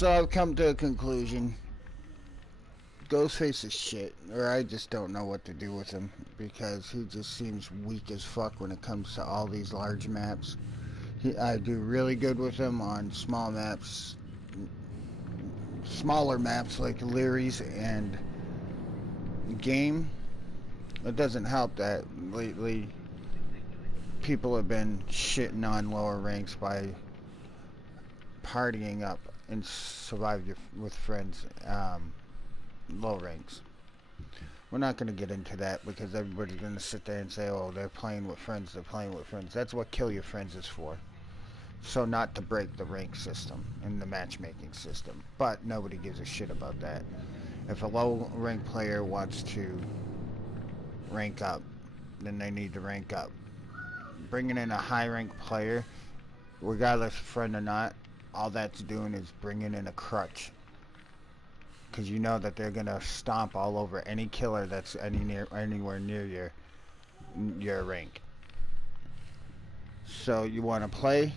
So I've come to a conclusion. Ghostface is shit, or I just don't know what to do with him because he just seems weak as fuck when it comes to all these large maps. I do really good with him on small maps, smaller maps like Leary's and Game. It doesn't help that lately people have been shitting on lower ranks by partying up and survive with friends, low ranks. We're not going to get into that because everybody's going to sit there and say, oh, they're playing with friends, they're playing with friends. That's what Kill Your Friends is for. So not to break the rank system and the matchmaking system. But nobody gives a shit about that. If a low rank player wants to rank up, then they need to rank up. Bringing in a high rank player, regardless of friend or not, all that's doing is bringing in a crutch. Because you know that they're going to stomp all over any killer that's anywhere near your rank. So you want to play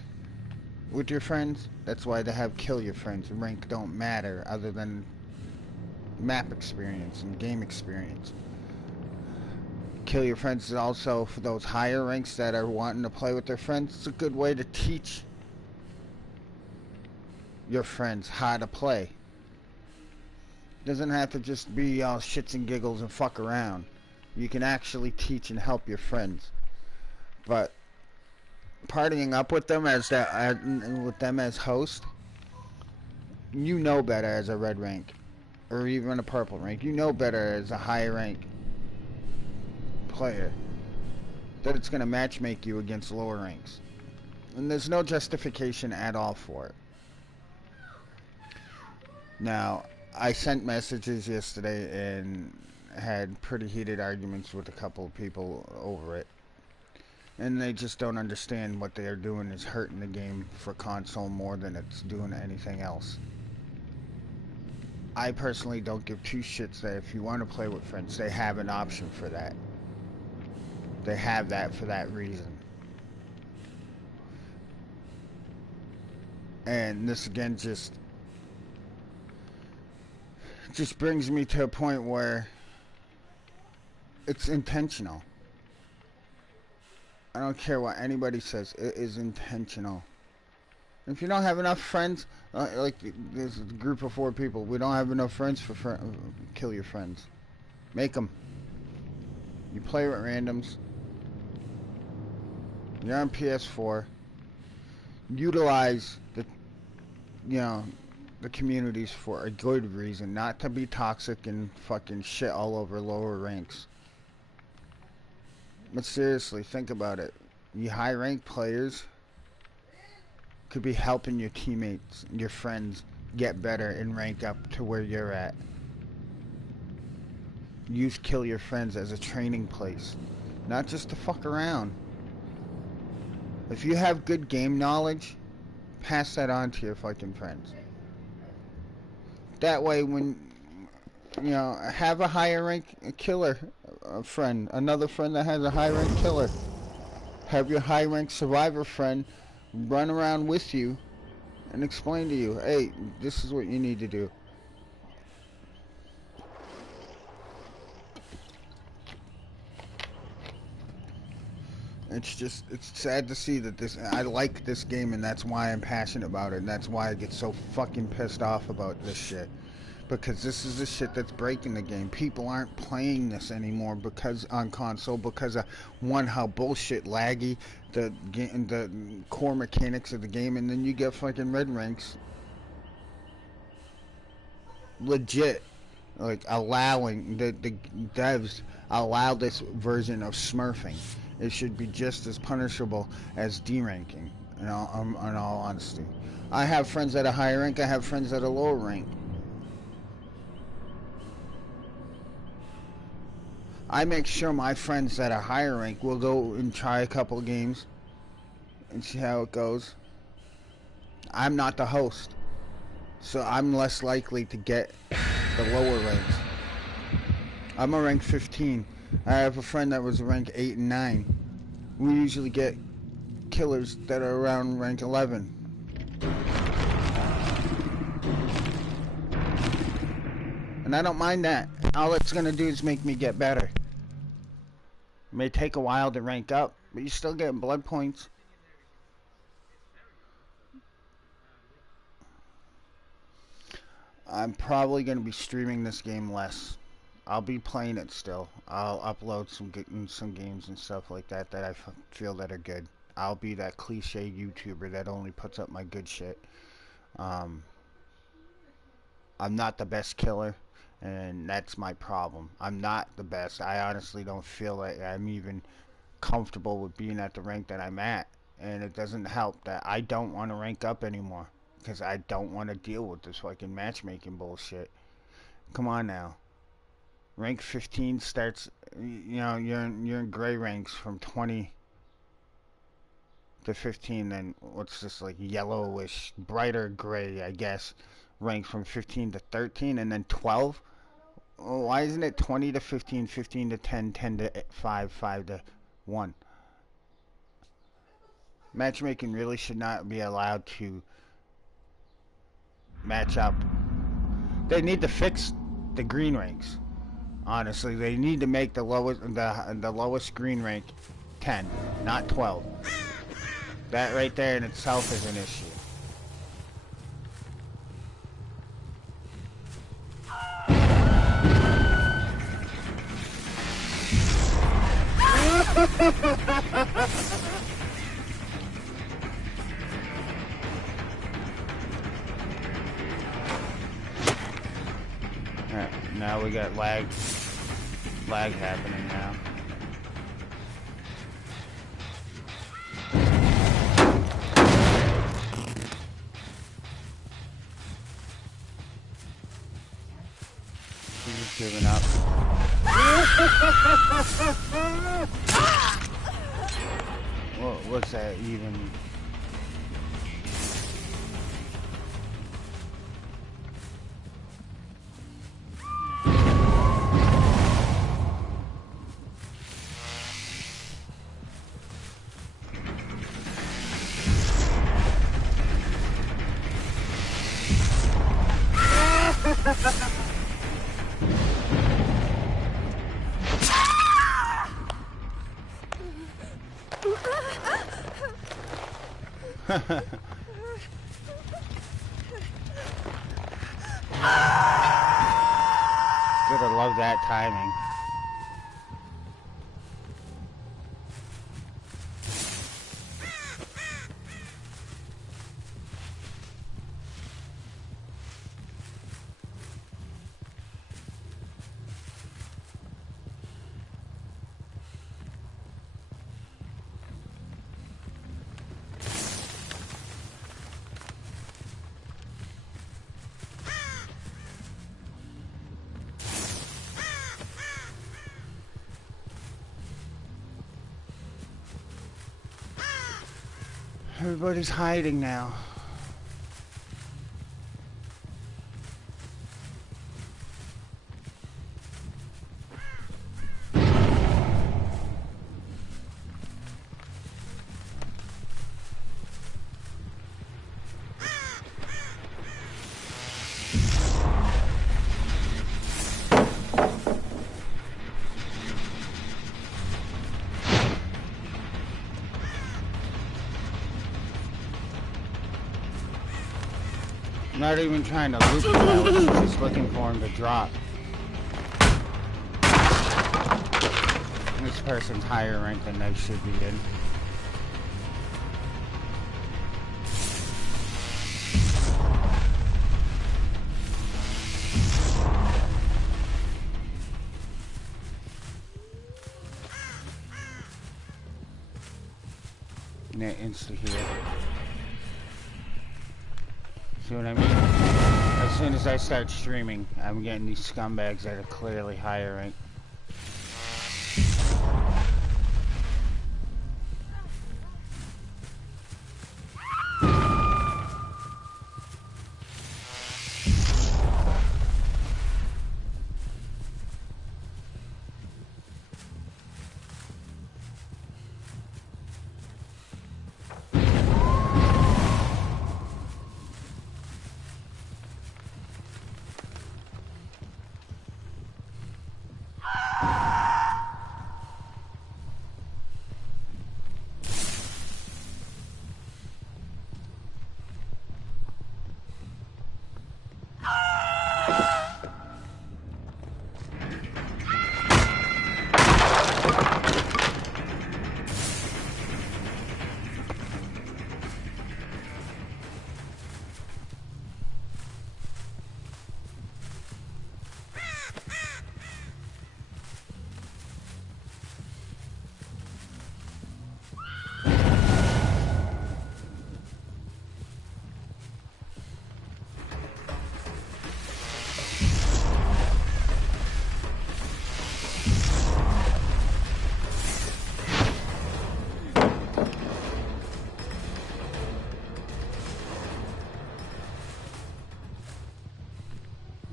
with your friends? That's why they have Kill Your Friends. Rank don't matter other than map experience and game experience. Kill Your Friends is also for those higher ranks that are wanting to play with their friends. It's a good way to teach your friends how to play. It doesn't have to just be all shits and giggles and fuck around. You can actually teach and help your friends. But partying up with them as host, you know better as a red rank or even a purple rank. You know better as a high rank player that it's going to matchmake you against lower ranks. And there's no justification at all for it. Now, I sent messages yesterday and had pretty heated arguments with a couple of people over it. And they just don't understand what they are doing is hurting the game for console more than it's doing anything else. I personally don't give two shits that if you want to play with friends, they have an option for that. They have that for that reason. And this again just brings me to a point where it's intentional. I don't care what anybody says. It is intentional. If you don't have enough friends, like there's a group of 4 people, we don't have enough friends for Kill Your Friends. Make them. You play with randoms. You're on PS4. Utilize the communities for a good reason, not to be toxic and fucking shit all over lower ranks. But seriously, think about it. You high rank players could be helping your teammates, your friends, get better and rank up to where you're at. Use Kill Your Friends as a training place, not just to fuck around. If you have good game knowledge, pass that on to your fucking friends. That way, when have a higher rank killer friend, another friend that has a high rank killer. Have your high rank survivor friend run around with you and explain to you, hey, this is what you need to do. It's sad to see that I like this game, and that's why I'm passionate about it, and that's why I get so fucking pissed off about this shit. Because this is the shit that's breaking the game. People aren't playing this anymore because on console because of how bullshit laggy the core mechanics of the game, and then you get fucking red ranks legit like allowing the devs allow this version of smurfing. It should be just as punishable as deranking, in all honesty. I have friends at a higher rank, I have friends at a lower rank. I make sure my friends at a higher rank will go and try a couple of games and see how it goes. I'm not the host, so I'm less likely to get the lower ranks. I'm a rank 15. I have a friend that was rank 8 and 9. We usually get killers that are around rank 11. And I don't mind that. All it's going to do is make me get better. It may take a while to rank up, but you're still getting blood points. I'm probably going to be streaming this game less. I'll be playing it still. I'll upload some games and stuff like that that I feel that are good. I'll be that cliche YouTuber that only puts up my good shit. I'm not the best killer, and that's my problem. I'm not the best. I honestly don't feel like I'm even comfortable with being at the rank that I'm at, and it doesn't help that I don't want to rank up anymore because I don't want to deal with this fucking matchmaking bullshit. Come on now. Rank 15 starts, you know, you're in gray ranks from 20 to 15, then what's this, like yellowish, brighter gray, I guess, ranks from 15 to 13, and then 12? Well, why isn't it 20 to 15, 15 to 10, 10 to 5, 5 to 1? Matchmaking really should not be allowed to match up. They need to fix the green ranks. Honestly, they need to make the lowest green rank 10, not 12. That right there in itself is an issue. Alright, now we got lag happening now. He's just giving up. What's that even? Gotta love that timing. Everybody's hiding now. Not even trying to loop him, I was just looking for him to drop. This person's higher ranked than they should be in. Yeah, insta-heal. See what I mean? As soon as I start streaming, I'm getting these scumbags that are clearly higher rank.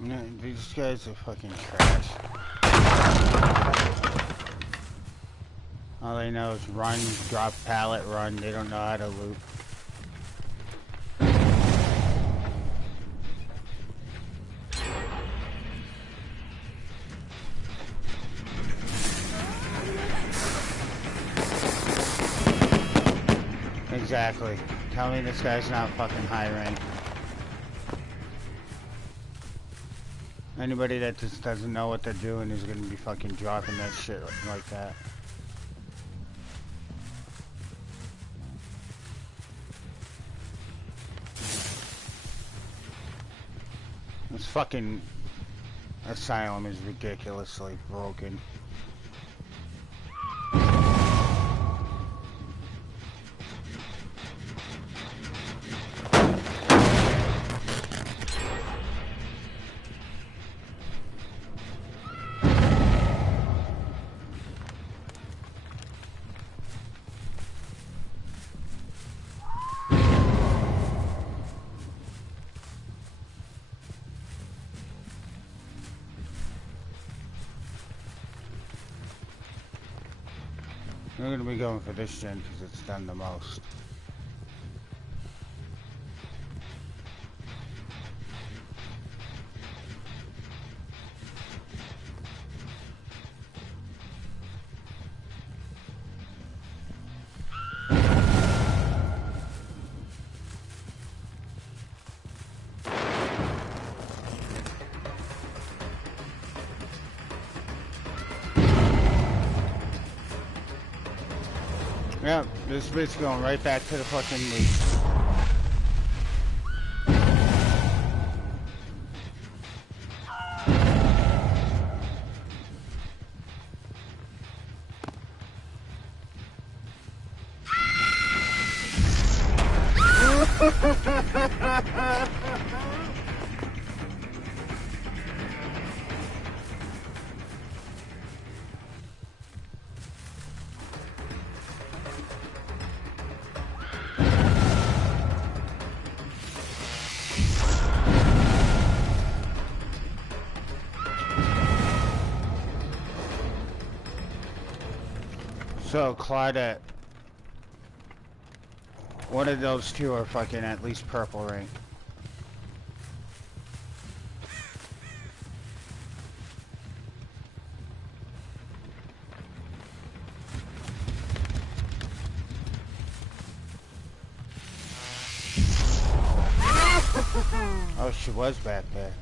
No, these guys are fucking trash. All they know is run, drop pallet, run. They don't know how to loot. Exactly. Tell me this guy's not fucking high rank. Anybody that just doesn't know what they're doing is gonna be fucking dropping that shit like that. This fucking asylum is ridiculously broken. We're gonna be going for this gen because it's done the most. Yep, this bit's going right back to the fucking lead. So, Claudette, one of those two are fucking at least purple rank. Oh, she was back there.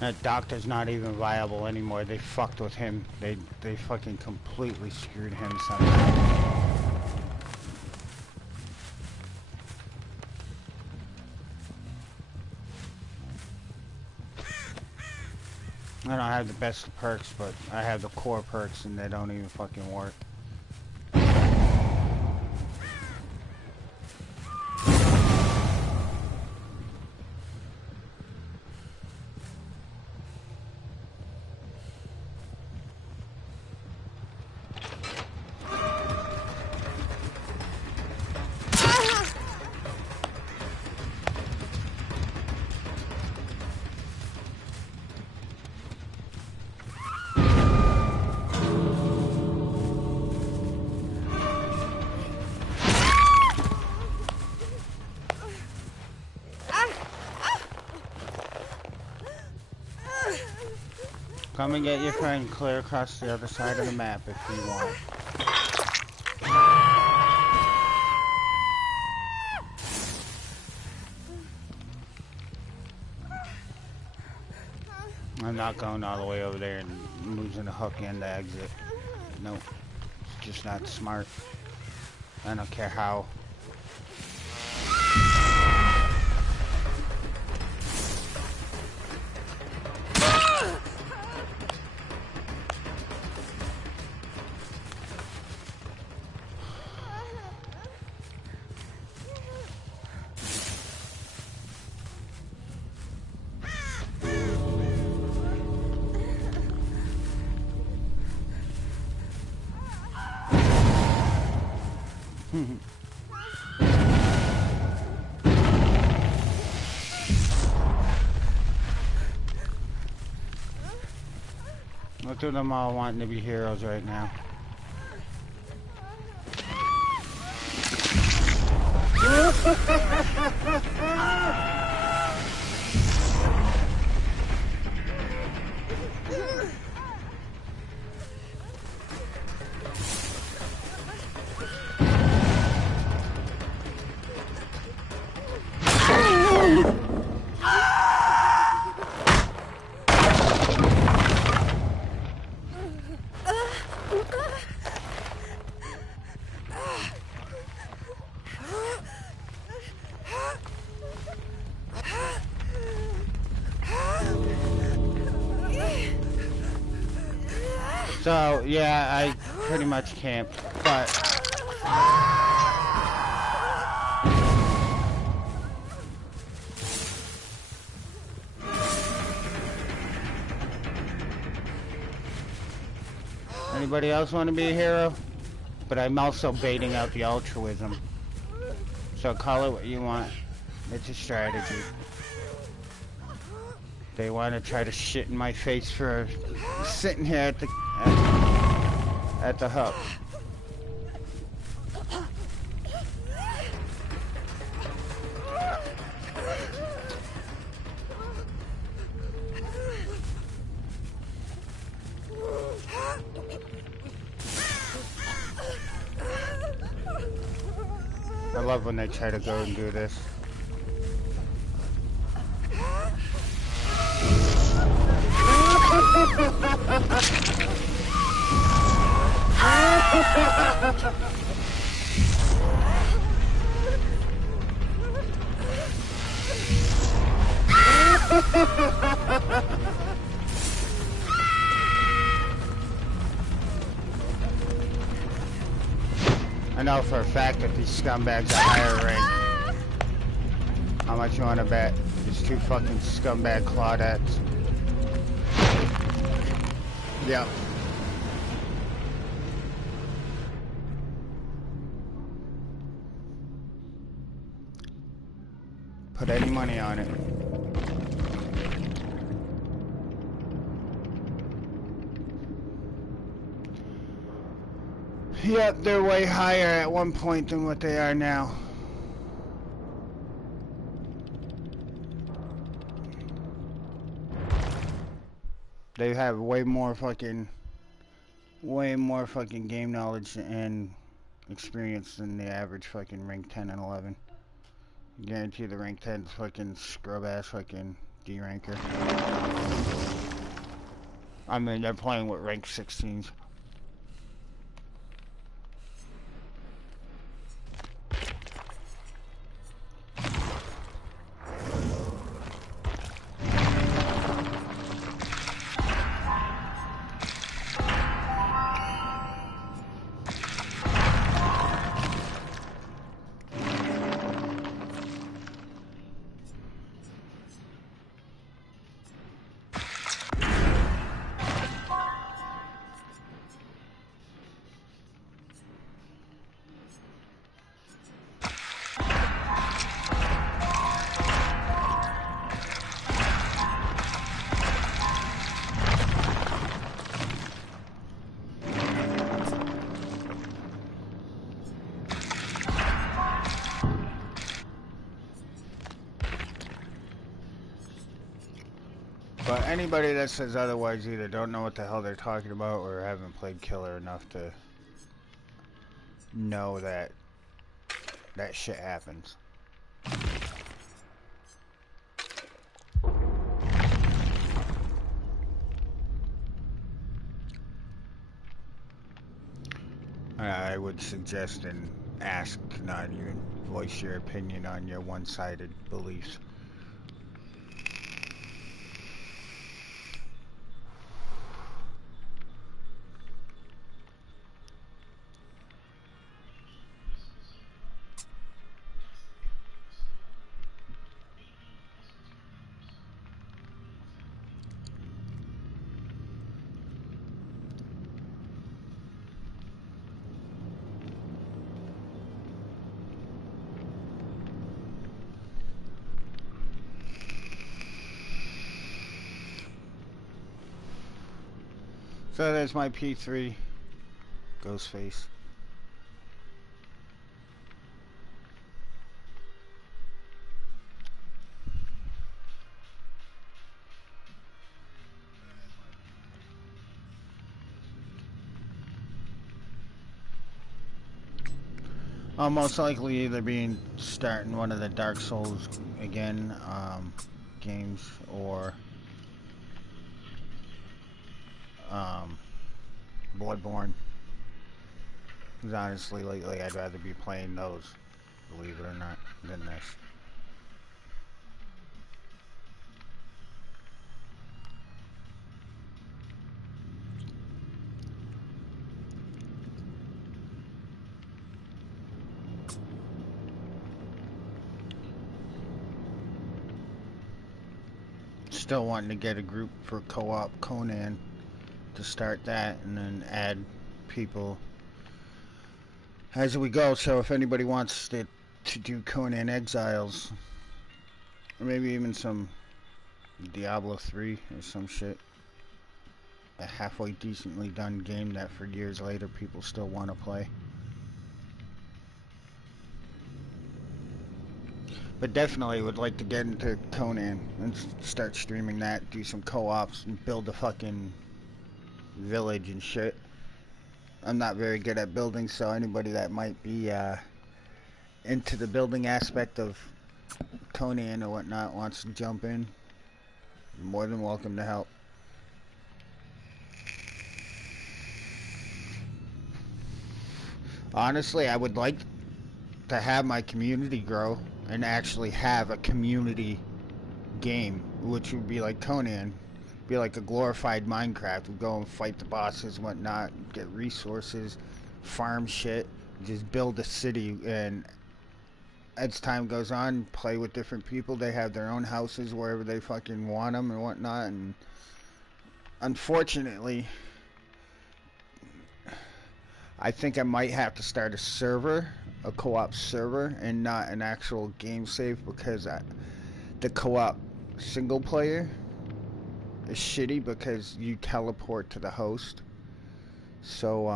That doctor's not even viable anymore. They fucked with him. They fucking completely screwed him somehow. I don't have the best of perks, but I have the core perks and they don't even fucking work. Come and get your friend clear across the other side of the map if you want. I'm not going all the way over there and losing the hook and the exit. Nope. It's just not smart. I don't care how. Look at them all wanting to be heroes right now. So, yeah, I pretty much camped, but... Anybody else want to be a hero? But I'm also baiting out the altruism. So call it what you want. It's a strategy. They want to try to shit in my face for sitting here at the hub. I love when they try to go and do this. I know for a fact that these scumbags are higher ranked. How much you want to bet? These two fucking scumbag Claudettes. Yeah. Put any money on it. Yep, they're way higher at one point than what they are now. They have way more fucking game knowledge and experience than the average fucking rank 10 and 11. Guarantee the rank 10's fucking scrub ass fucking D ranker. I mean, they're playing with rank 16s. But anybody that says otherwise either don't know what the hell they're talking about or haven't played Killer enough to know that that shit happens. I would suggest and ask to not even voice your opinion on your one-sided beliefs. So there's my P3 Ghostface. I'll most likely either be starting one of the Dark Souls again games, or Bloodborne. Because honestly, lately I'd rather be playing those, believe it or not, than this. Still wanting to get a group for co-op Conan to start that, and then add people as we go. So if anybody wants to do Conan Exiles, or maybe even some Diablo 3 or some shit, a halfway decently done game that for years later people still want to play. But definitely would like to get into Conan and start streaming that, do some co-ops, and build a fucking village and shit. I'm not very good at building, so anybody that might be into the building aspect of Conan or whatnot wants to jump in, you're more than welcome to help. Honestly, I would like to have my community grow and actually have a community game, which would be like Conan, be like a glorified Minecraft. We go and fight the bosses and whatnot, get resources, farm shit, just build a city, and as time goes on, play with different people. They have their own houses wherever they fucking want them and whatnot, and unfortunately, I think I might have to start a server, a co-op server, and not an actual game save, because the co-op single player is shitty because you teleport to the host. So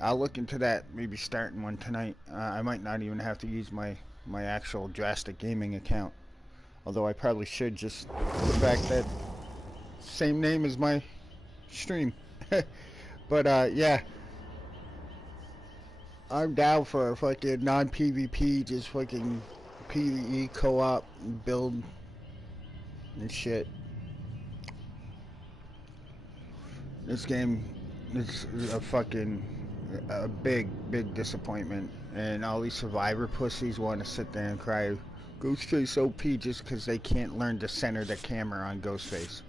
I'll look into that, maybe starting one tonight. I might not even have to use my actual Drastic Gaming account, although I probably should, just the fact that same name as my stream. But yeah, I'm down for a fucking non-PvP, just fucking PvE co-op build and shit. This game is a big disappointment, and all these survivor pussies want to sit there and cry Ghostface OP just because they can't learn to center the camera on Ghostface.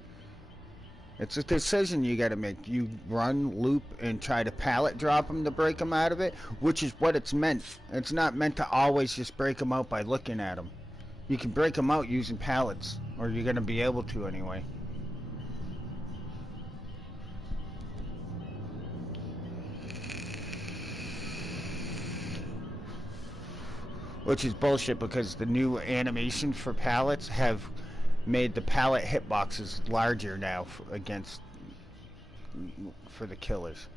It's a decision you gotta make. You run, loop, and try to pallet drop them to break them out of it, which is what it's meant. It's not meant to always just break them out by looking at them. You can break them out using pallets, or you're gonna be able to anyway. Which is bullshit, because the new animation for pallets have made the pallet hitboxes larger now for the killers.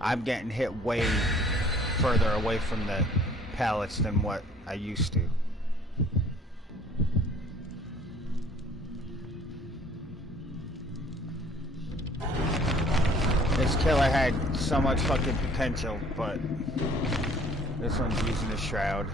I'm getting hit way further away from the pallets than what I used to. This killer had so much fucking potential, but this one's using a shroud.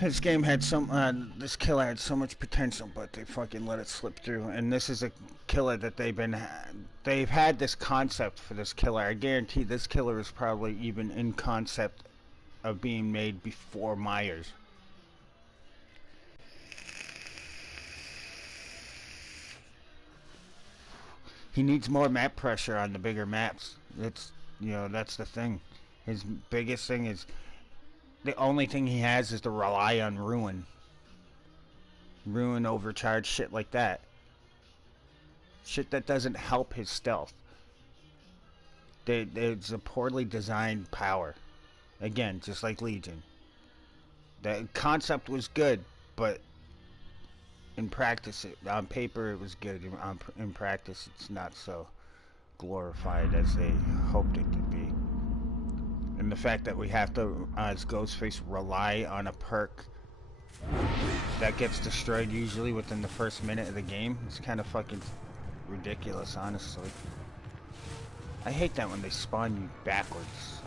This game had this killer had so much potential, but they fucking let it slip through. And this is a killer that they've had this concept for this killer. I guarantee this killer is probably even in concept of being made before Myers. He needs more map pressure on the bigger maps. That's the thing. His biggest thing is, the only thing he has is to rely on Ruin, overcharge, shit like that. Shit that doesn't help his stealth. It's a poorly designed power. Again, just like Legion. The concept was good, but In practice, on paper it was good. In practice, it's not so glorified as they hoped it could be. And the fact that we have to, as Ghostface, rely on a perk that gets destroyed usually within the first minute of the game, it's kind of fucking ridiculous, honestly. I hate that when they spawn you backwards,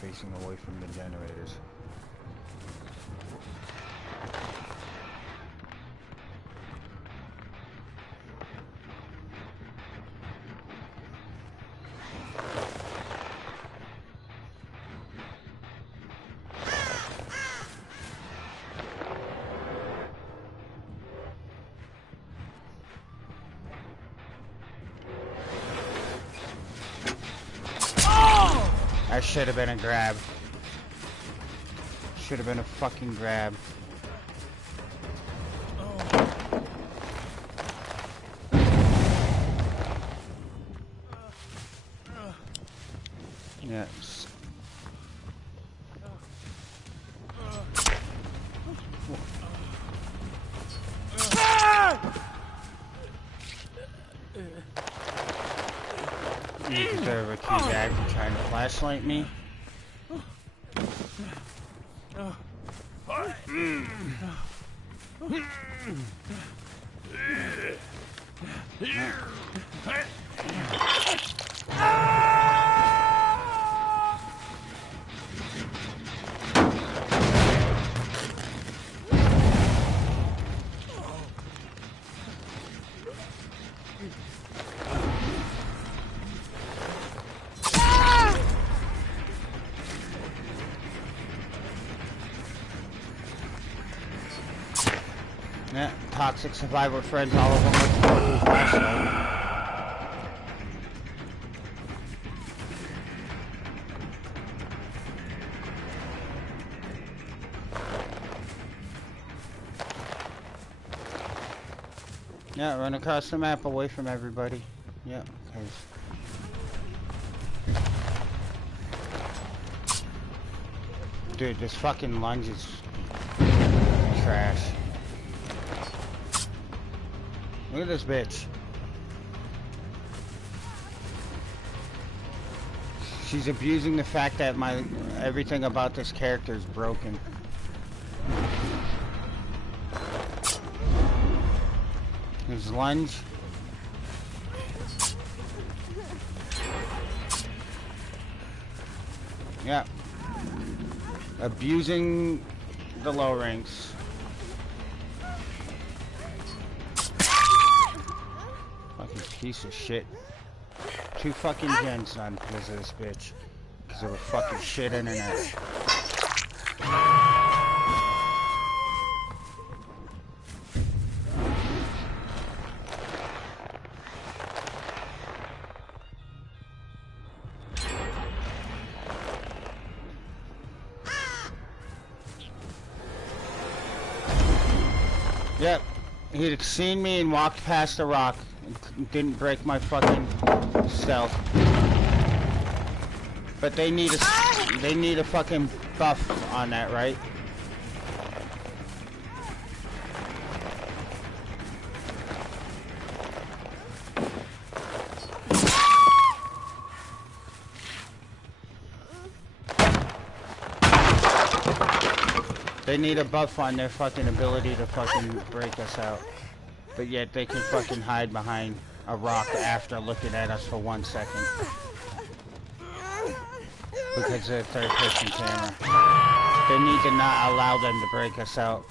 facing away from the generators. That should have been a grab. Should have been a fucking grab. Yes. You deserve a key bag for trying to flashlight me. Yeah, toxic survivor friends, all of them with fucking flashlight. Yeah, run across the map away from everybody. Yeah, okay. Dude, this fucking lunge is trash. Look at this bitch. She's abusing the fact that everything about this character is broken. His lunge. Yeah. Abusing the low ranks. Piece of shit. 2 fucking gens done because of this bitch. Because of a fucking shit internet. Yep. He'd seen me and walked past the rock. Didn't break my fucking stealth. But they need a fucking buff on that, right? They need a buff on their fucking ability to fucking break us out. But yet they can fucking hide behind a rock after looking at us for 1 second. Because they're third-person camera. They need to not allow them to break us out.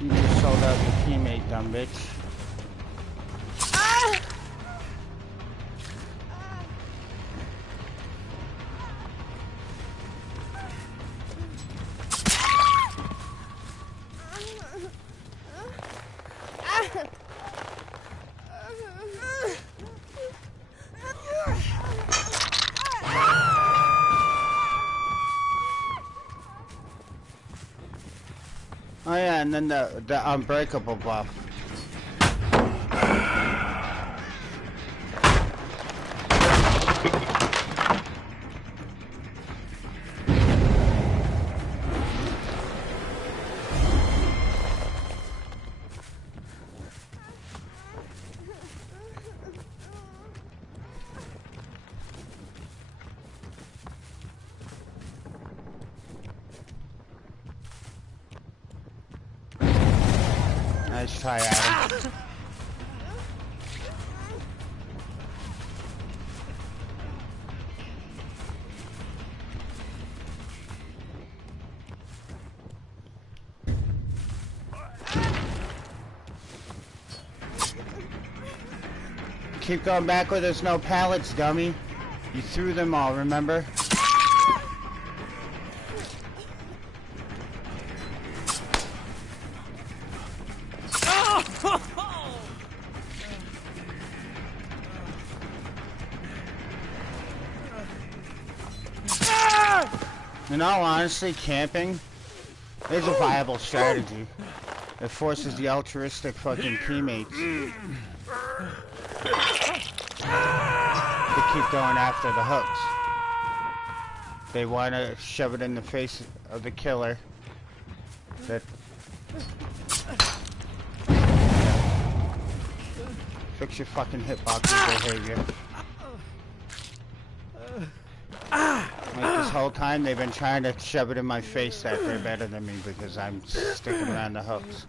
You just sold out your teammate, dumb bitch. Oh yeah, and then the unbreakable buff. Nice try, Adam. Keep going back where there's no pallets, dummy. You threw them all, remember? In all honesty, camping is a viable strategy. It forces the altruistic fucking teammates to keep going after the hooks. They want to shove it in the face of the killer. That fix your fucking hitbox behavior. Like this whole time they've been trying to shove it in my face that they're better than me because I'm sticking around the hooks.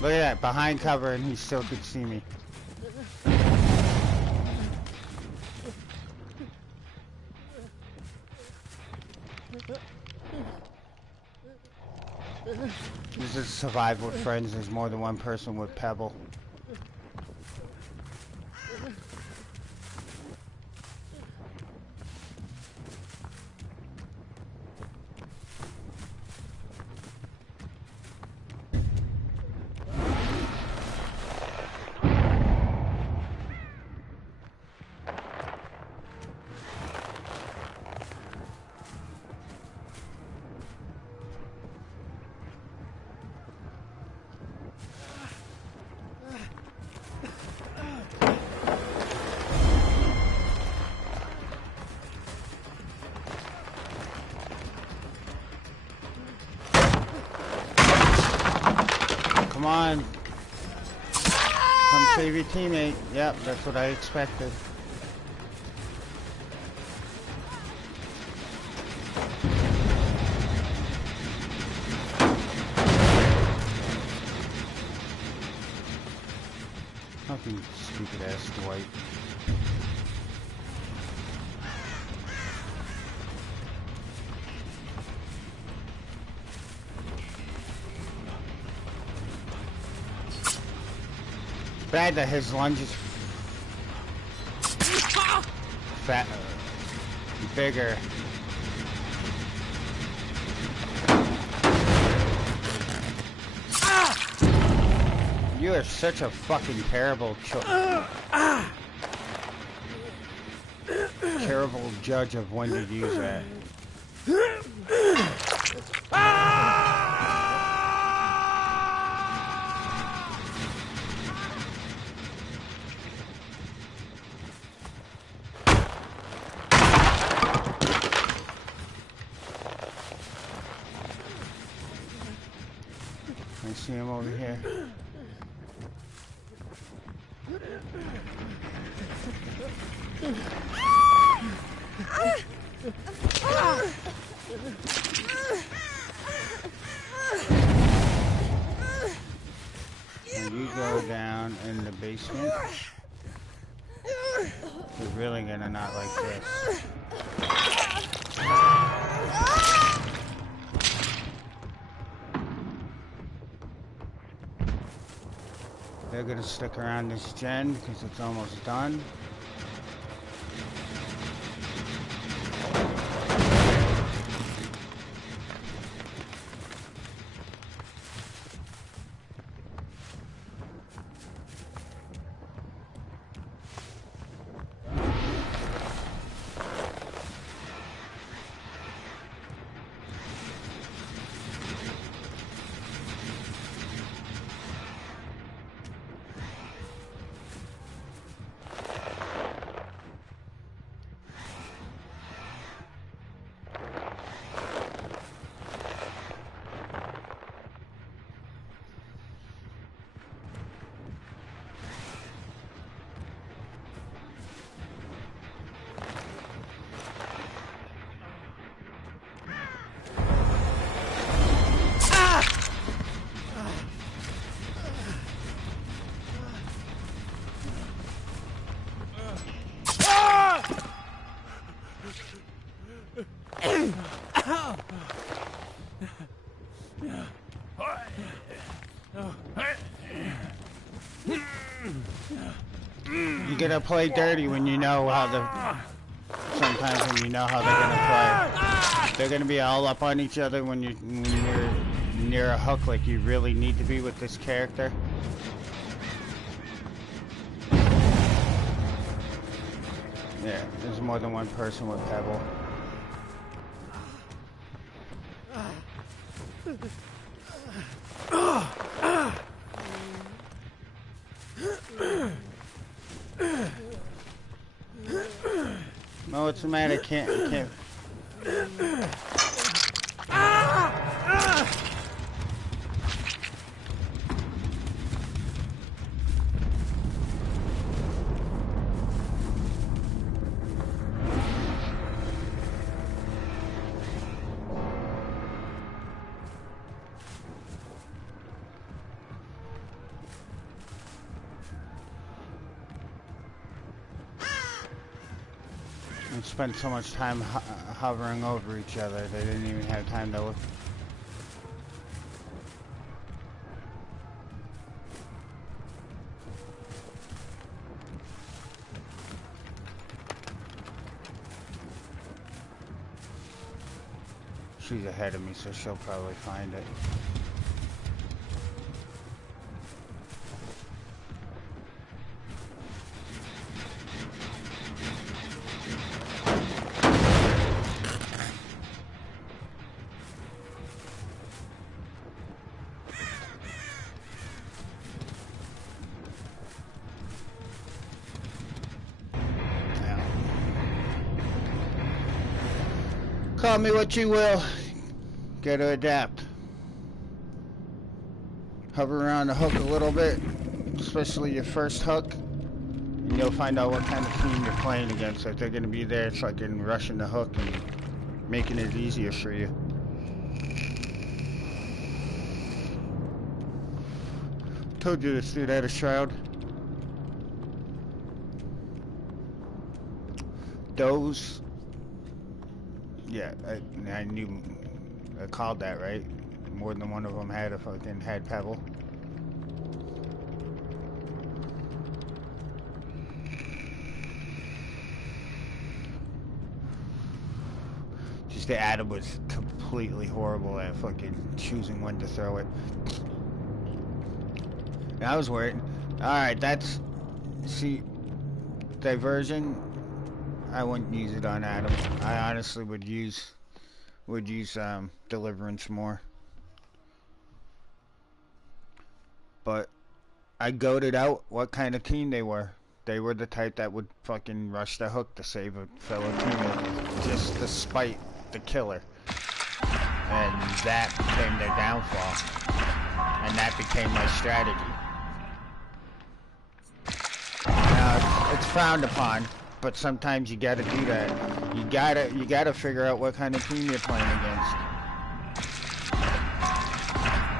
Look at that, behind cover and he still could see me. This is survive with friends. There's more than one person with Pebble. Come on. Come save your teammate. Yep, that's what I expected. Fucking stupid ass Dwight. Bad that his lunge is fat, bigger. You are such a fucking terrible terrible judge of when to use that. I see him over here. And you go down in the basement. You're really gonna not like this. They're gonna stick around this gen because it's almost done. You gotta play dirty when you know how the... Sometimes when you know how they're gonna play. They're gonna be all up on each other when you're near a hook like you really need to be with this character. Yeah, there's more than one person with Pebble. No, what's the matter? Can't. Spent so much time hovering over each other, they didn't even have time to look. She's ahead of me, so she'll probably find it. Call me what you will. Gotta adapt. Hover around the hook a little bit, especially your first hook, and you'll find out what kind of team you're playing against. If they're gonna be there fucking rushing the hook and making it easier for you. Told you this dude had a shroud. Those. Yeah, I knew. I called that right. More than one of them had a fucking Pebble. Just the Adam was completely horrible at fucking choosing when to throw it. And I was worried. Alright, that's... See, diversion, I wouldn't use it on Adam. I honestly would use deliverance more. But I goated out what kind of team they were. They were the type that would fucking rush the hook to save a fellow teammate just to spite the killer. And that became their downfall. And that became my strategy. Now, it's frowned upon, but sometimes you gotta do that. You gotta figure out what kind of team you're playing against.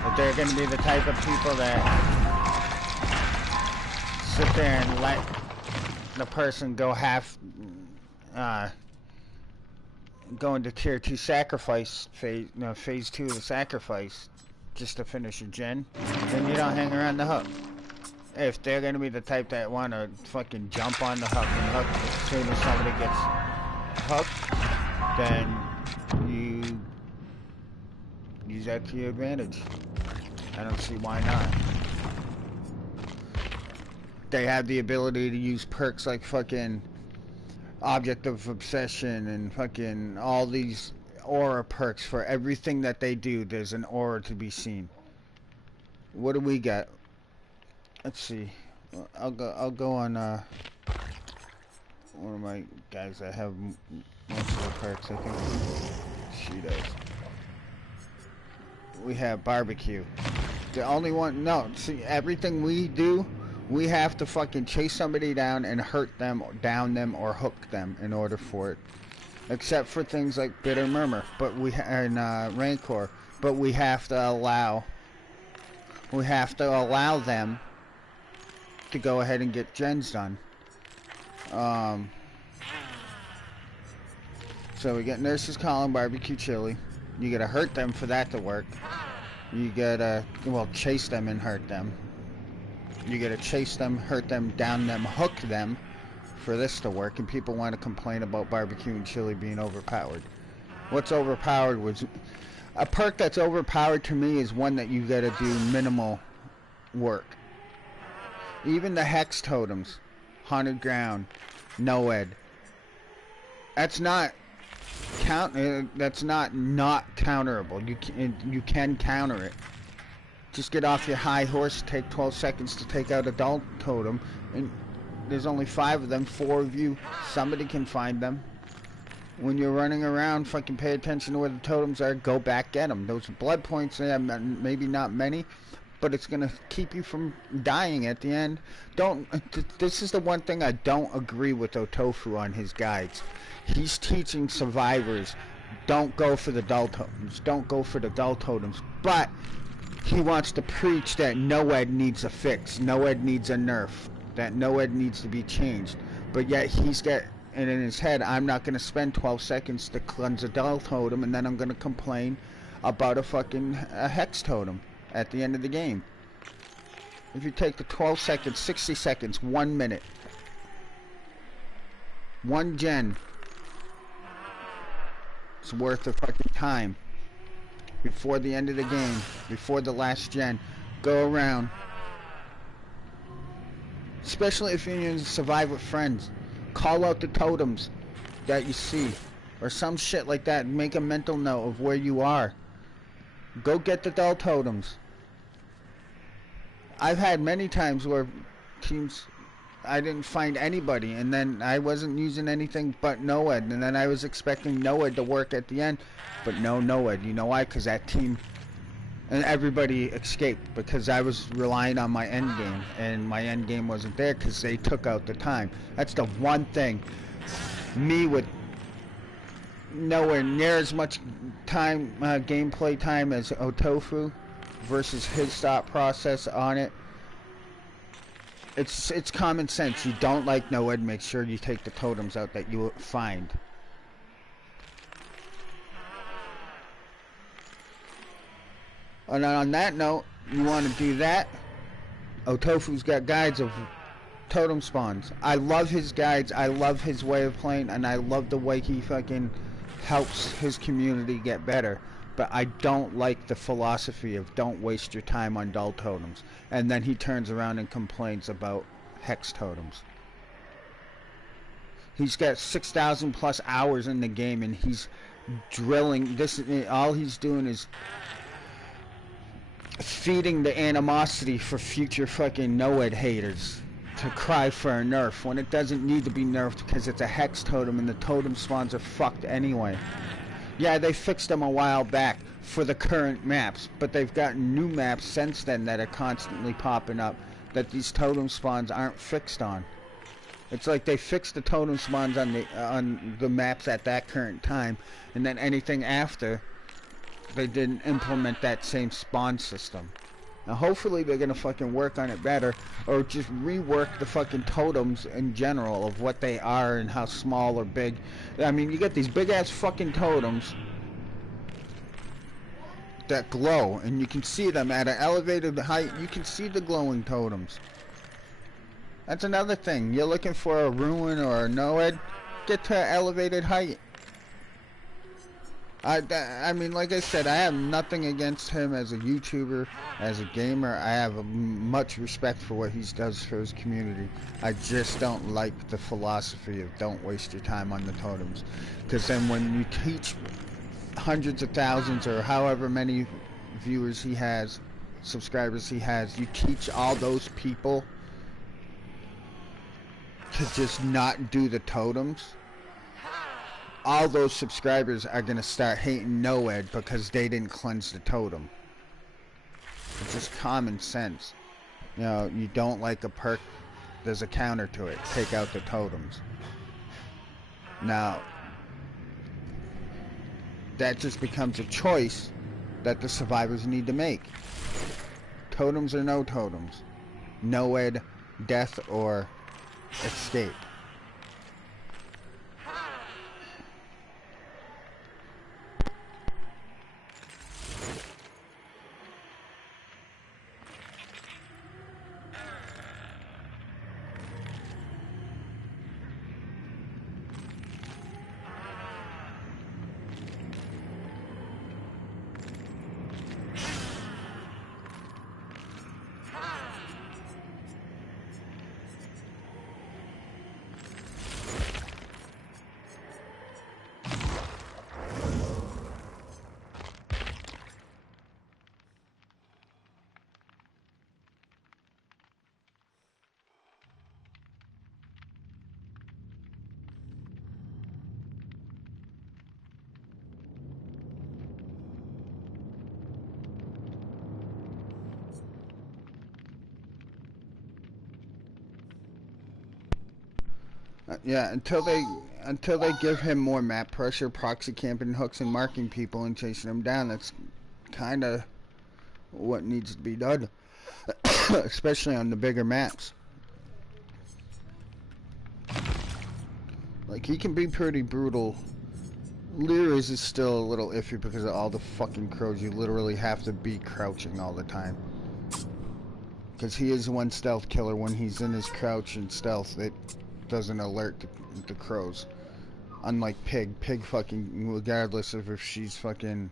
If they're gonna be the type of people that sit there and let the person go go into tier 2 sacrifice phase, phase 2 of the sacrifice, just to finish a gen, then you don't hang around the hook. If they're gonna be the type that wanna fucking jump on the hook and hook as soon as somebody gets hooked, then you use that to your advantage. I don't see why not. They have the ability to use perks like fucking Object of Obsession and fucking all these aura perks. For everything that they do, there's an aura to be seen. What do we got? Let's see. I'll go on one of my guys that have most of the perks. I think she does. We have barbecue. The only one, no, see, everything we do, we have to fucking chase somebody down and hurt them, or down them, or hook them in order for it. Except for things like Bitter Murmur, but and Rancor, but we have to allow them to go ahead and get gens done. So we get Nurse's Calling, Barbecue Chili. You gotta hurt them for that to work. You gotta, well, chase them and hurt them. You gotta chase them, hurt them, down them, hook them for this to work, and people want to complain about barbecue and chili being overpowered. What's overpowered was... A perk that's overpowered to me is one that you gotta do minimal work. Even the Hex Totems, Haunted Ground, Noed, that's not not counterable. You can counter it. Just get off your high horse, take 12 seconds to take out Adult Totem, and there's only 5 of them, 4 of you. Somebody can find them. When you're running around, fucking pay attention to where the totems are. Go back, get them. Those blood points, maybe not many, but it's gonna keep you from dying at the end. This is the one thing I don't agree with Otofu on his guides. He's teaching survivors, don't go for the dull totems, don't go for the dull totems, but he wants to preach that Noed needs a fix, Noed needs a nerf, that Noed needs to be changed, but yet he's got... And in his head, I'm not going to spend 12 seconds to cleanse a dull totem, and then I'm going to complain about a Hex Totem at the end of the game. If you take the 12 seconds, 60 seconds, 1 minute, 1 gen, it's worth of fucking time before the end of the game, before the last gen, go around, especially if you're going to survive with friends. Call out the totems that you see, or some shit like that. Make a mental note of where you are. Go get the dull totems. I've had many times where teams, I didn't find anybody, and then I wasn't using anything but Noed, and then I was expecting Noed to work at the end, but no Noed. You know why? Because that team... And everybody escaped because I was relying on my end game, and my end game wasn't there because they took out the time. That's the one thing. Me with nowhere near as much time, gameplay time as Otofu versus his thought process on it. It's common sense. You don't like Noed, make sure you take the totems out that you find. And on that note, you want to do that, Otofu's got guides of totem spawns. I love his guides, I love his way of playing, and I love the way he fucking helps his community get better. But I don't like the philosophy of don't waste your time on dull totems. And then he turns around and complains about Hex Totems. He's got 6,000 plus hours in the game, and he's drilling this. All he's doing is feeding the animosity for future fucking Noed haters to cry for a nerf when it doesn't need to be nerfed because it's a Hex Totem and the totem spawns are fucked anyway. Yeah, they fixed them a while back for the current maps, but they've gotten new maps since then that are constantly popping up that these totem spawns aren't fixed on. It's like they fixed the totem spawns on the maps at that current time, and then anything after, they didn't implement that same spawn system. Now hopefully they're gonna fucking work on it better, or just rework the fucking totems in general of what they are and how small or big. I mean, you get these big ass fucking totems that glow, and you can see them at an elevated height. You can see the glowing totems. That's another thing. You're looking for a ruin or a Noed, get to an elevated height. I mean, like I said, I have nothing against him as a YouTuber, as a gamer. I have much respect for what he does for his community. I just don't like the philosophy of don't waste your time on the totems. Because then when you teach hundreds of thousands or however many viewers he has, subscribers he has, you teach all those people to just not do the totems. All those subscribers are going to start hating Noed because they didn't cleanse the totem. It's just common sense. You know, you don't like a perk, there's a counter to it. Take out the totems. Now, that just becomes a choice that the survivors need to make. Totems or no totems. Noed, death, or escape. Yeah, until they give him more map pressure, proxy camping hooks, and marking people and chasing them down. That's kind of what needs to be done, especially on the bigger maps. Like, he can be pretty brutal. Lyris is still a little iffy because of all the fucking crows. You literally have to be crouching all the time. Because he is one stealth killer. When he's in his crouch and stealth, it doesn't alert the crows. Unlike Pig. Pig fucking, regardless of if she's fucking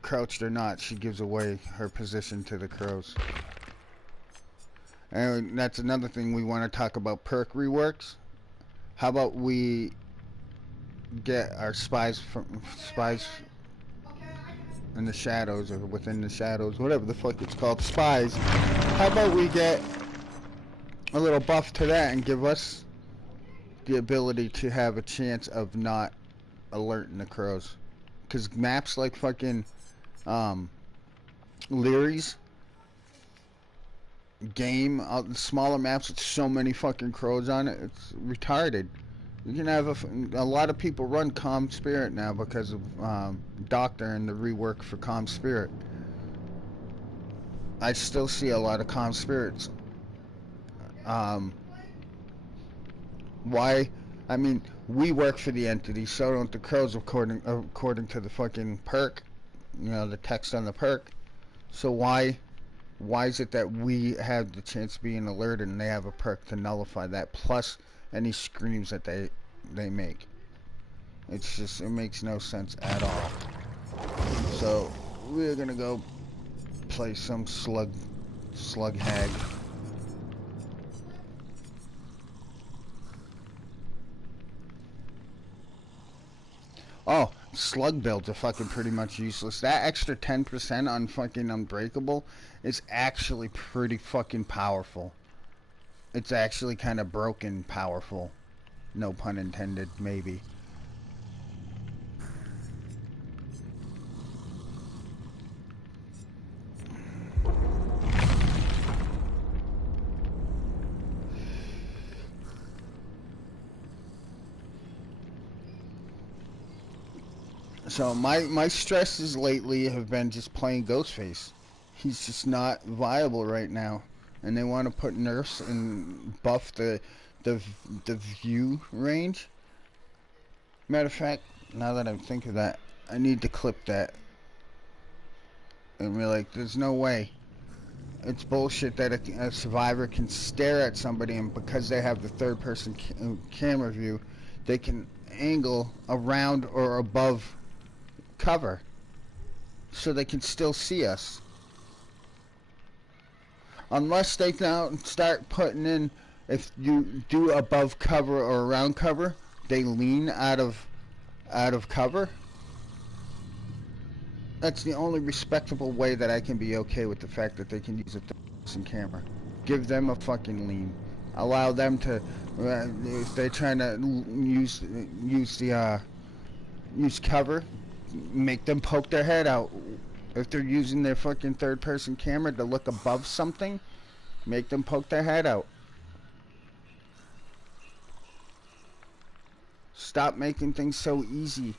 crouched or not, she gives away her position to the crows. And that's another thing we want to talk about, perk reworks. How about we get our spies in the shadows or within the shadows, whatever the fuck it's called, spies. How about we get a little buff to that and give us the ability to have a chance of not alerting the crows? Because maps like fucking Leary's game, smaller maps with so many fucking crows on it, it's retarded. You can have a lot of people run Calm Spirit now because of Doctor and the rework for Calm Spirit. I still see a lot of Calm Spirits. Why? I mean, we work for the entity, so don't the crows, according to the fucking perk. You know, the text on the perk. So why is it that we have the chance of being alerted and they have a perk to nullify that, plus any screams that they make? It's just, it makes no sense at all. So we're gonna go play some slug hag. Oh, slug builds are fucking pretty much useless. That extra 10% on fucking Unbreakable is actually pretty fucking powerful. It's actually kind of broken powerful. No pun intended, maybe. So my stresses lately have been just playing Ghostface. He's just not viable right now, and they want to put nerfs and buff the view range. Matter of fact, now that I think of that, I need to clip that. And be like, there's no way. It's bullshit that a survivor can stare at somebody, and because they have the third-person camera view, they can angle around or above cover, so they can still see us. Unless they now start putting in, if you do above cover or around cover, they lean out of cover. That's the only respectable way that I can be okay with the fact that they can use a third-person camera. Give them a fucking lean. Allow them to, if they're trying to use cover, make them poke their head out. If they're using their fucking third-person camera to look above something, make them poke their head out. Stop making things so easy.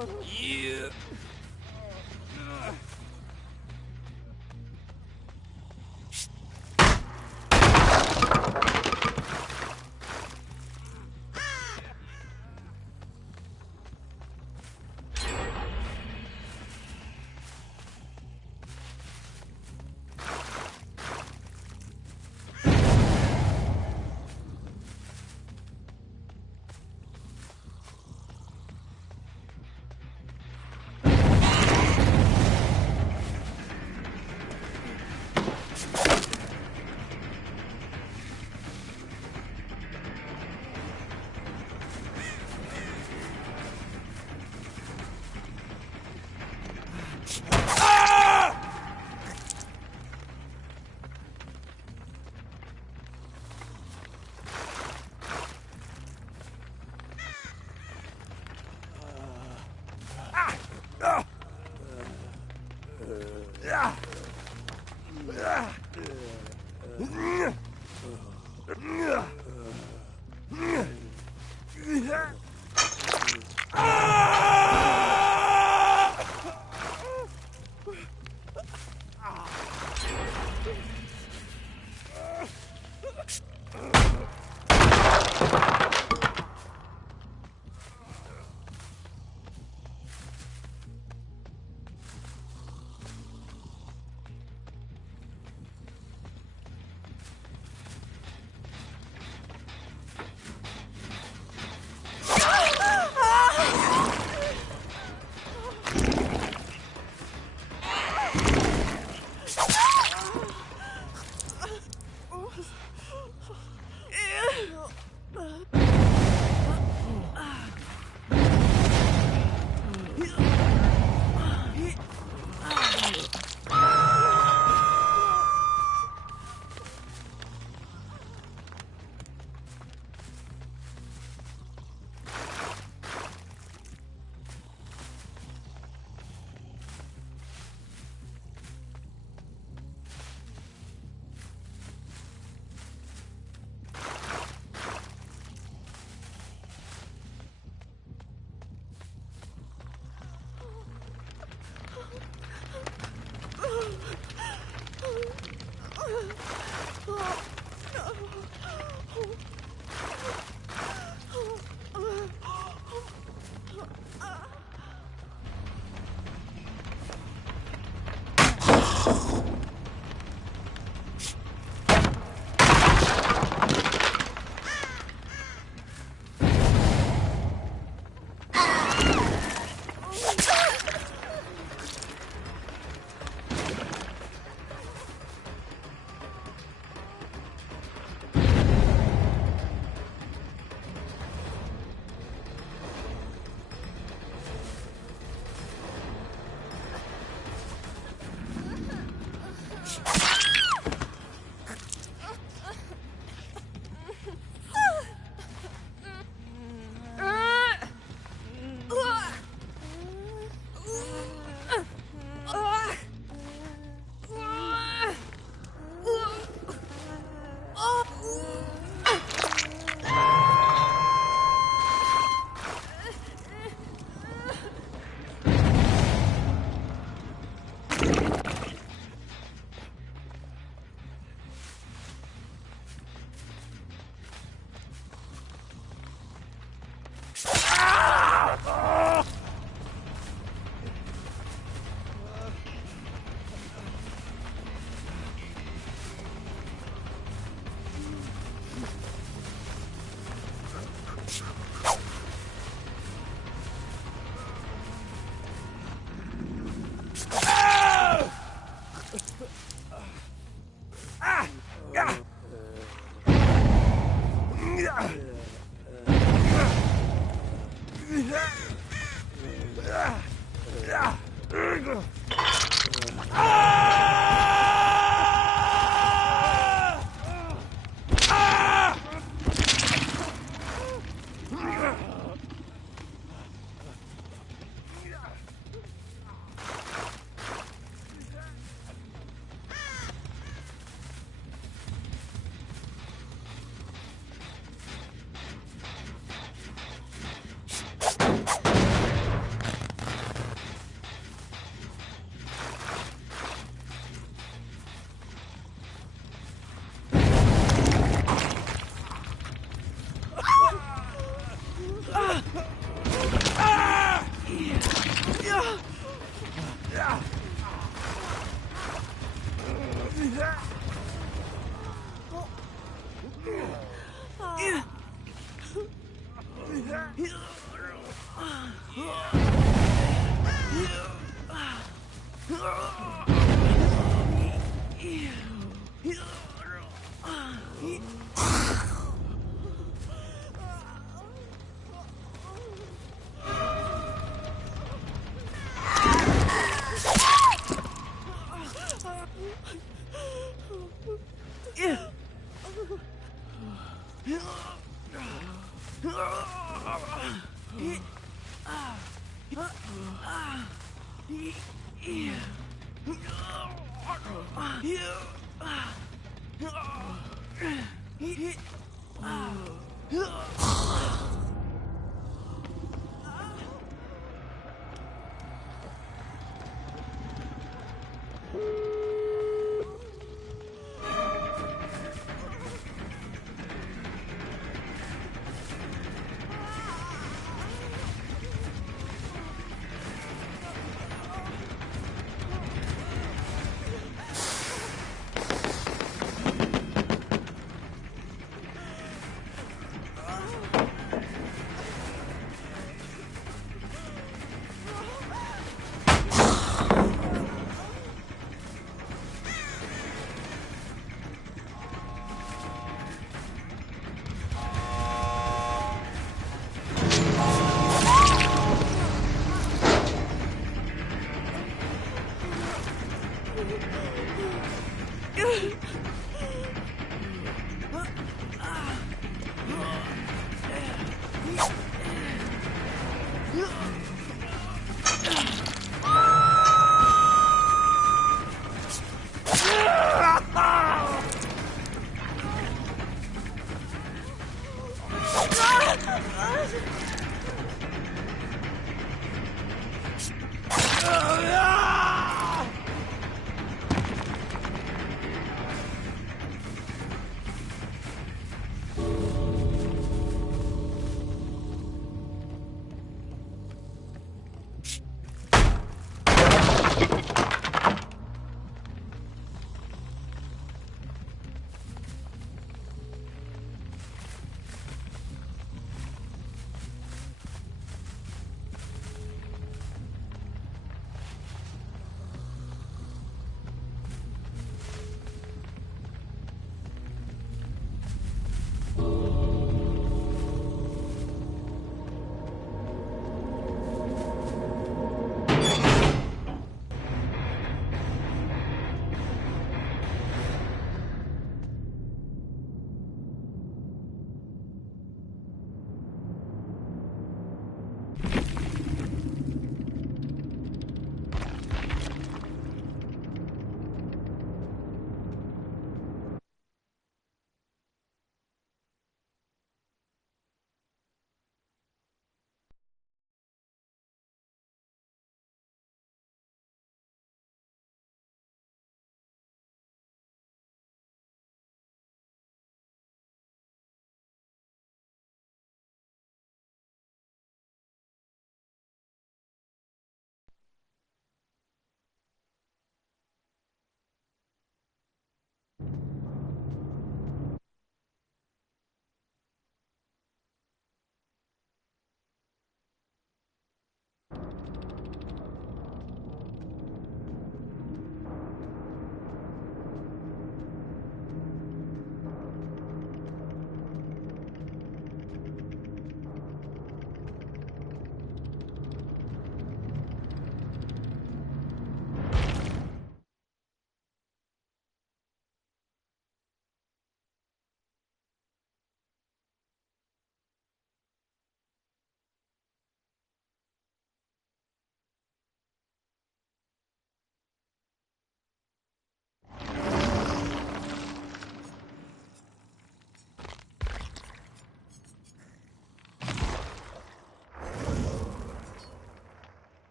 Yeah.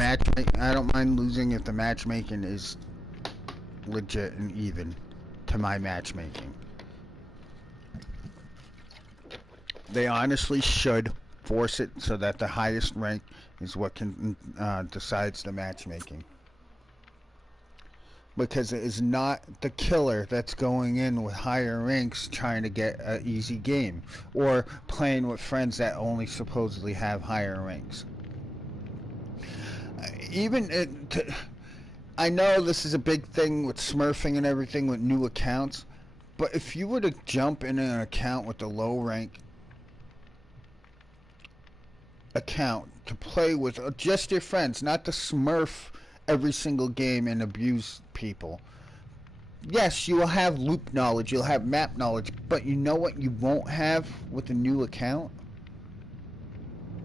I don't mind losing if the matchmaking is legit and even to my matchmaking. They honestly should force it so that the highest rank is what can decides the matchmaking. Because it is not the killer that's going in with higher ranks trying to get an easy game, or playing with friends that only supposedly have higher ranks. I know this is a big thing with smurfing and everything with new accounts, but if you were to jump in an account with a low rank account to play with just your friends, not to smurf every single game and abuse people. Yes, you will have loop knowledge, you'll have map knowledge, but you know what you won't have with a new account?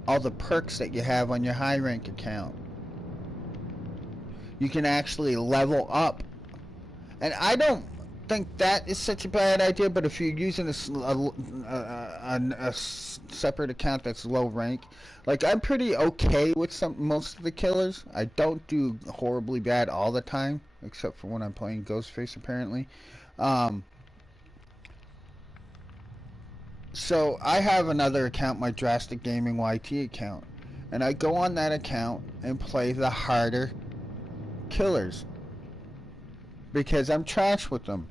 All the perks that you have on your high rank account. You can actually level up. And I don't think that is such a bad idea, but if you're using a separate account that's low rank, like, I'm pretty okay with most of the killers. I don't do horribly bad all the time, except for when I'm playing Ghostface, apparently. So I have another account, my Drastic Gaming YT account, and I go on that account and play the harder killers because I'm trash with them.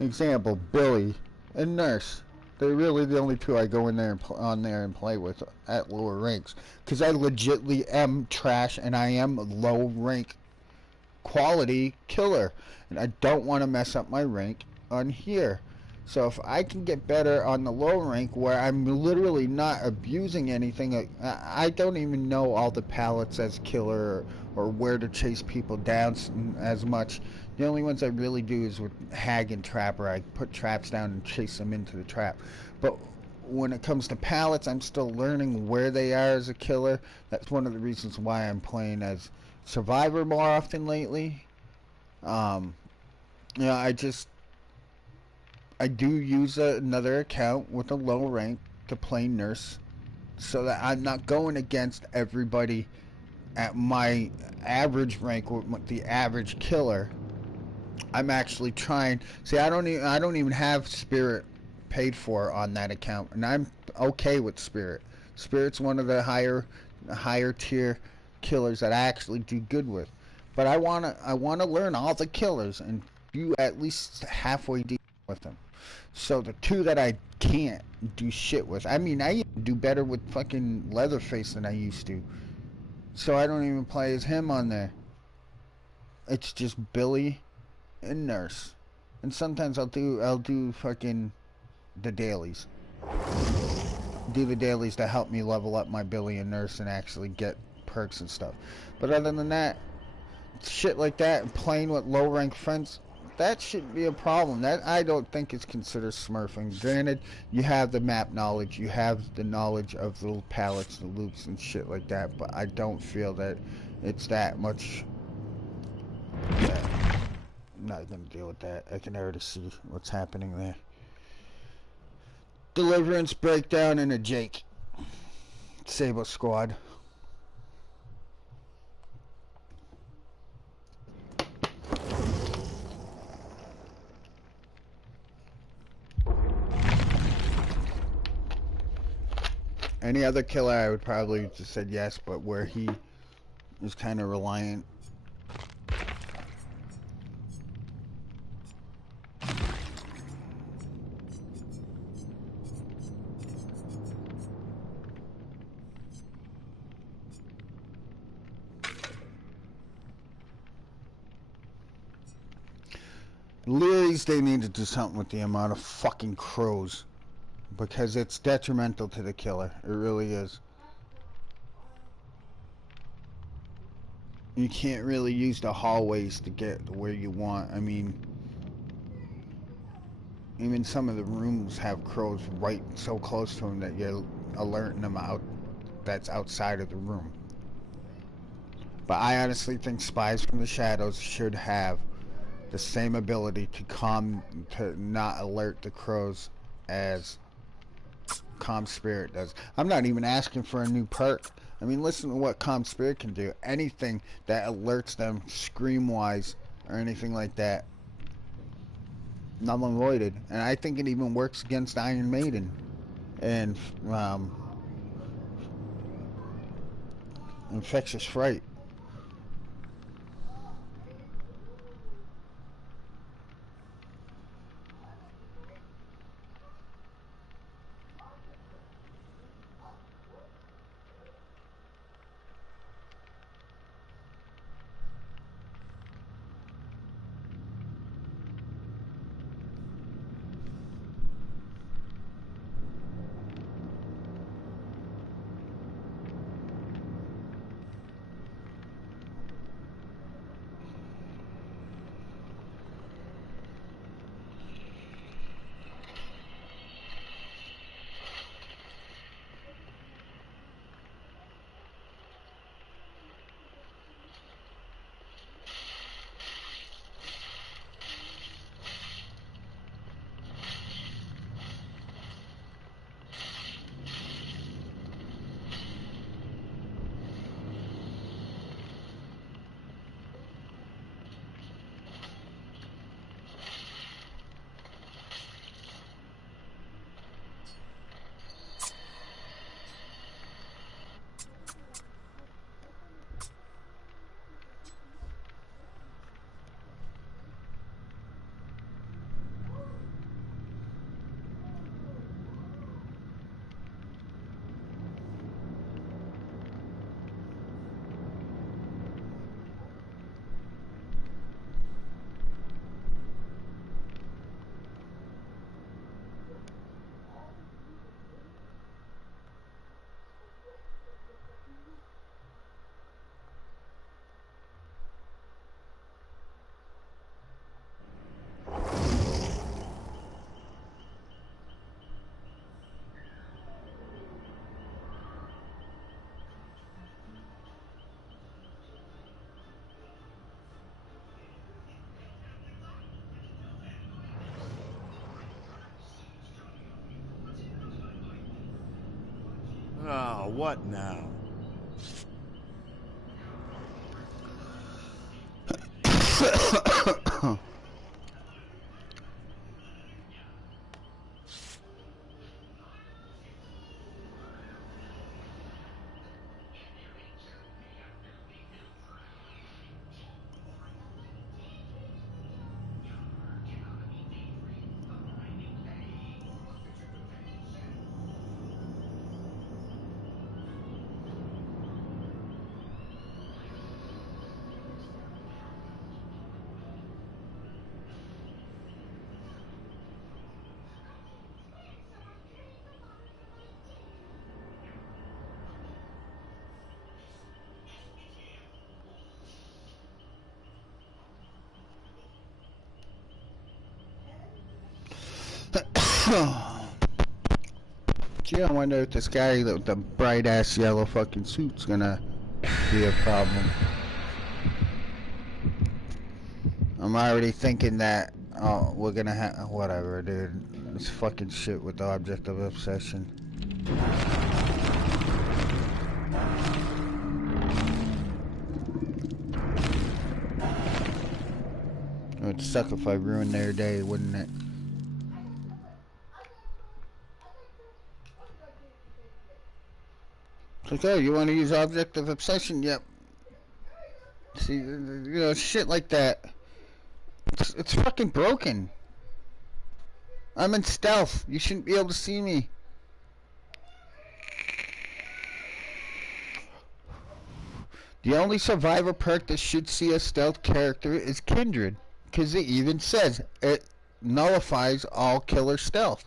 Example, Billy and Nurse. They're really the only two I go in there and play with at lower ranks, because I legitimately am trash and I am a low rank quality killer, and I don't want to mess up my rank on here. So if I can get better on the low rank where I'm literally not abusing anything, I don't even know all the pallets as killer or where to chase people down as much. The only ones I really do is with Hag and Trapper. I put traps down and chase them into the trap. But when it comes to pallets, I'm still learning where they are as a killer. That's one of the reasons why I'm playing as Survivor more often lately. I do use another account with a low rank to play Nurse, so that I'm not going against everybody at my average rank with the average killer. I'm actually trying. See, I don't even have Spirit paid for on that account, and I'm okay with Spirit. Spirit's one of the higher tier killers that I actually do good with. But I wanna learn all the killers and do at least halfway decent with them. So the two that I can't do shit with, I mean, I do better with fucking Leatherface than I used to. So I don't even play as him on there. It's just Billy and Nurse, and sometimes I'll do fucking the dailies. Do the dailies to help me level up my Billy and Nurse and actually get perks and stuff. But other than that, shit like that and playing with low rank friends, that shouldn't be a problem. That I don't think is considered smurfing. Granted, you have the map knowledge, you have the knowledge of the pallets, the loops and shit like that, but I don't feel that it's that much. Yeah, I'm not gonna deal with that. I can already see what's happening there. Deliverance breakdown and a Jake. Sable Squad. Any other killer I would probably just said yes, but where he is kind of reliant. Leary's, they need to do something with the amount of fucking crows, because it's detrimental to the killer. It really is. You can't really use the hallways to get where you want. I mean, even some of the rooms have crows right so close to them that you're alerting them out that's outside of the room. But I honestly think Spies from the Shadows should have the same ability to not alert the crows as Calm Spirit does. I'm not even asking for a new perk. I mean, listen to what Calm Spirit can do. Anything that alerts them, scream-wise, or anything like that, null and voided. And I think it even works against Iron Maiden and Infectious Fright. Oh, what now? Gee, I wonder if this guy with the bright ass yellow fucking suit's gonna be a problem. I'm already thinking that, oh, we're gonna have, whatever, dude. This fucking shit with the object of obsession. It would suck if I ruined their day, wouldn't it? It's like, oh, you want to use object of obsession? Yep. See, shit like that. It's fucking broken. I'm in stealth. You shouldn't be able to see me. The only survivor perk that should see a stealth character is Kindred, because it even says it nullifies all killer stealth.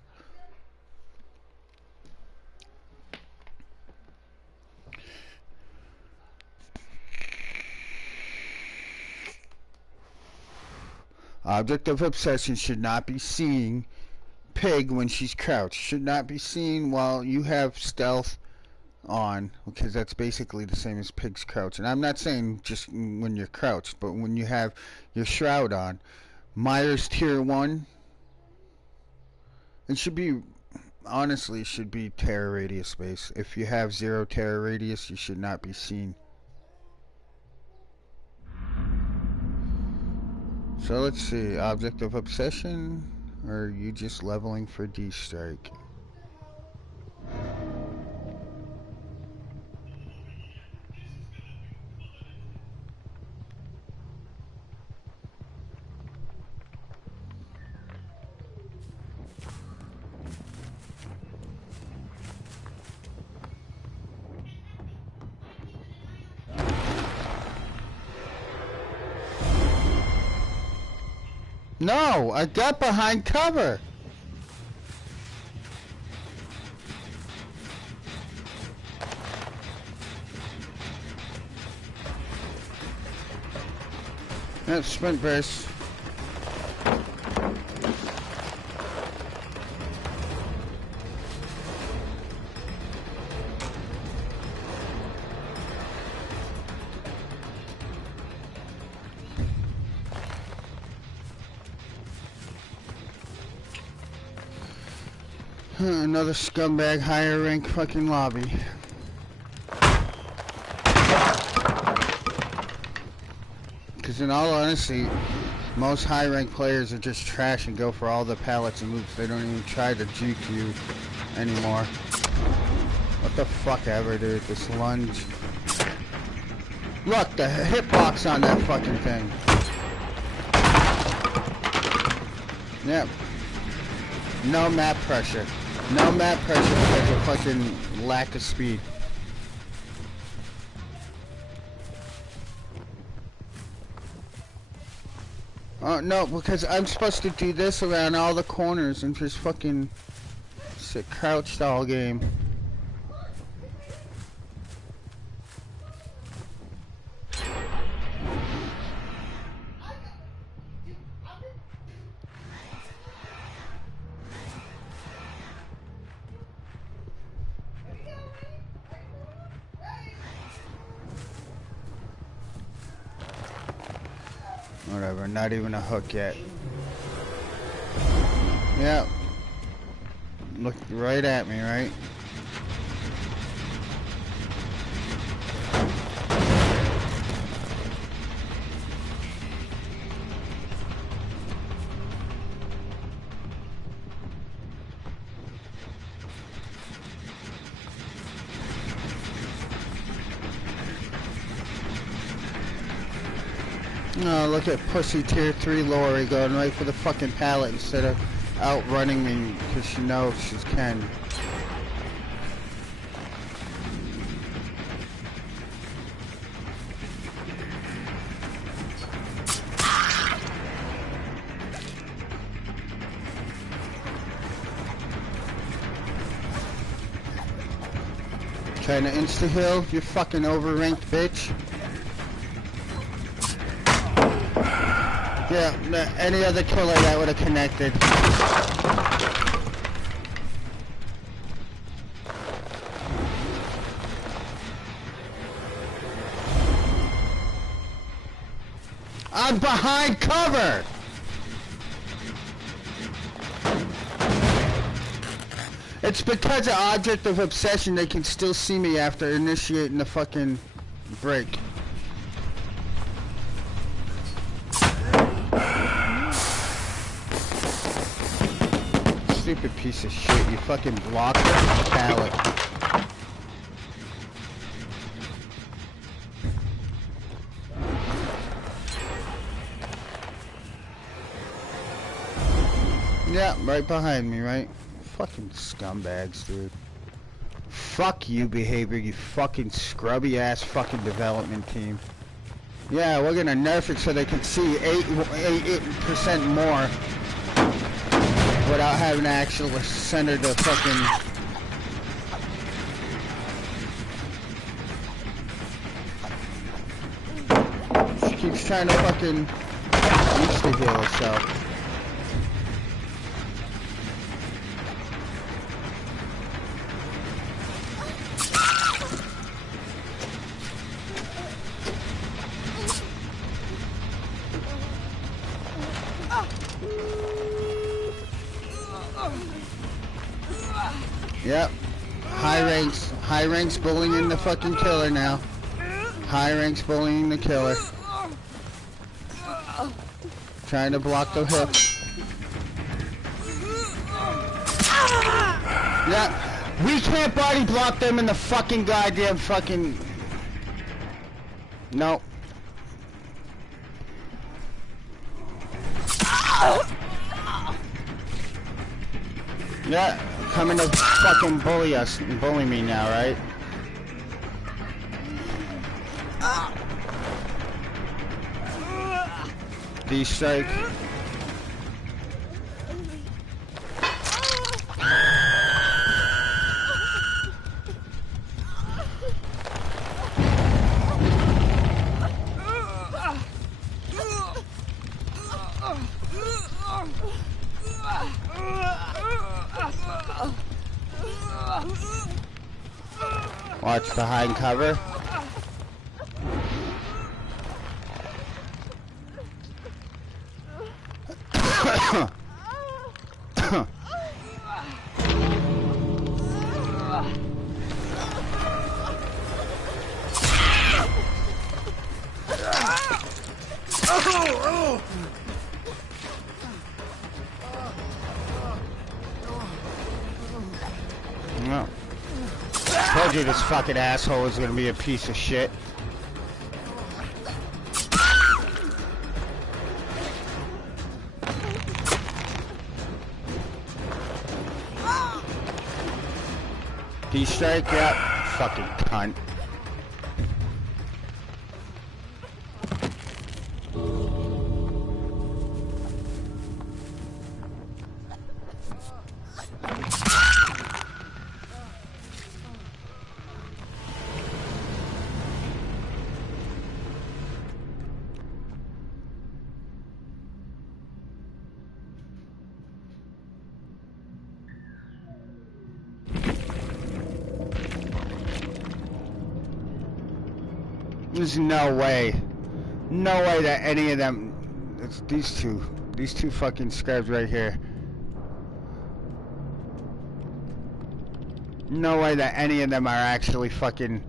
Object of obsession should not be seeing Pig when she's crouched. Should not be seen while you have stealth on, because that's basically the same as Pig's crouch. And I'm not saying just when you're crouched, but when you have your shroud on. Myers tier 1. It should be honestly should be terror radius space. If you have 0 terror radius, you should not be seen. So let's see, object of obsession, or are you just leveling for D-Strike? No, I got behind cover. Yep, sprint burst. Another scumbag higher rank fucking lobby. Because in all honesty, most high rank players are just trash and go for all the pallets and loops. They don't even try to juke you anymore. What the fuck ever, dude. This lunge. Look, the hitbox on that fucking thing. Yep. No map pressure. No map pressure because of fucking lack of speed. Oh, no, because I'm supposed to do this around all the corners and just fucking sit crouched all game. Whatever, not even a hook yet. Yep. Looked right at me, right? Oh, look at pussy tier 3 Lori going right for the fucking pallet instead of outrunning me because she knows she can. Trying to insta-heal, you fucking over-ranked bitch. Yeah, any other killer that would have connected. I'm behind cover! It's because of object of obsession they can still see me after initiating the fucking break. Stupid piece of shit, you fucking blocked the pallet. Yeah, right behind me, right? Fucking scumbags, dude. Fuck you behavior, you fucking scrubby ass fucking development team. Yeah, we're gonna nerf it so they can see 8% more. Without having to actually center the fucking... She keeps trying to fucking insta-heal herself. Yep. High ranks bullying the fucking killer now. High ranks bullying the killer. Trying to block the hook. Yeah. We can't body block them in the fucking goddamn fucking... No. Yeah, coming to fucking bully me now, right? D-strike. Watch behind cover. No. Told you this fucking asshole was gonna be a piece of shit. D-strike, yep. Fucking cunt. There's no way that any of them, it's these two fucking scrubs right here. No way that any of them are actually fucking...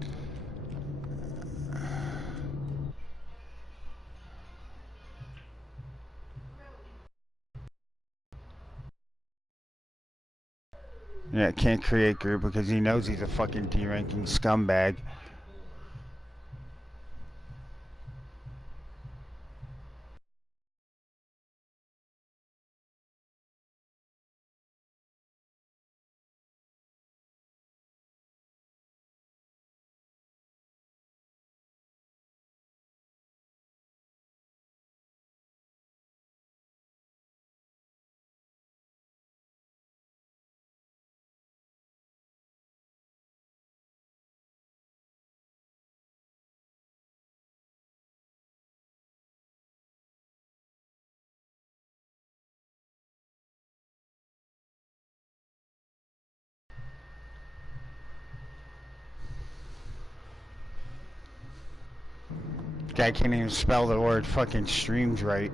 Yeah, can't create group because he knows he's a fucking D-ranking scumbag. Guy can't even spell the word fucking streams right.